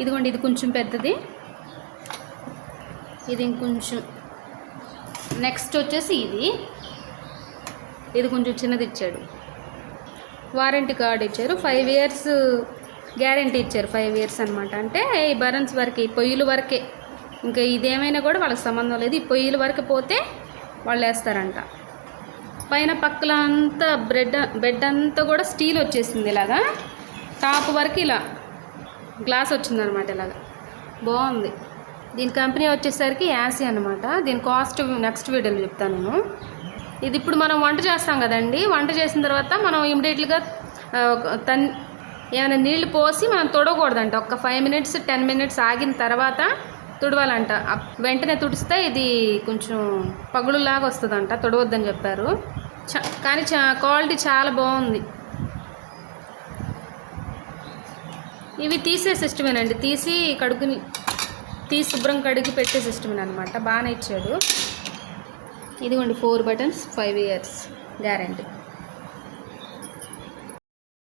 ఇదిగోండి, ఇది కొంచెం పెద్దది, ఇది ఇంకొంచెం. నెక్స్ట్ వచ్చేసి ఇది కొంచెం చిన్నది ఇచ్చాడు. వారంటీ కార్డు ఇచ్చారు, 5 years గ్యారంటీ ఇచ్చారు. 5 years అనమాట. అంటే ఈ బర్న్స్ వరకు, ఈ పొయ్యిల వరకే, ఇంకా ఇదేమైనా కూడా వాళ్ళకి సంబంధం లేదు. ఈ పొయ్యిల వరకు పోతే వాళ్ళు వేస్తారంట. పైన పక్కల అంతా బెడ్ అంతా కూడా స్టీల్ వచ్చేసింది. ఇలాగా టాప్ వరకు ఇలా గ్లాస్ వచ్చిందనమాట. ఇలాగా బాగుంది. దీని కంపెనీ వచ్చేసరికి యాసీ అనమాట. దీని కాస్ట్ నెక్స్ట్ వీడియోలో చెప్తాను నేను. ఇది ఇప్పుడు మనం వంట చేస్తాం కదండి, వంట చేసిన తర్వాత మనం ఇమ్మీడియట్గా ఏమైనా నీళ్లు పోసి మనం తొడవకూడదంట. ఒక 5 minutes 10 minutes ఆగిన తర్వాత తుడవాలంట. వెంటనే తుడిస్తే ఇది కొంచెం పగులులాగా వస్తుందంట, తొడవద్దని చెప్పారు. కానీ క్వాలిటీ చాలా బాగుంది. ఇవి తీసే సిస్టమేనండి, తీసి శుభ్రం కడిగి పెట్టే సిస్టమేనమాట. బాగానే ఇచ్చాడు. ఇదిగోండి 4 buttons, 5 years గ్యారంటీ.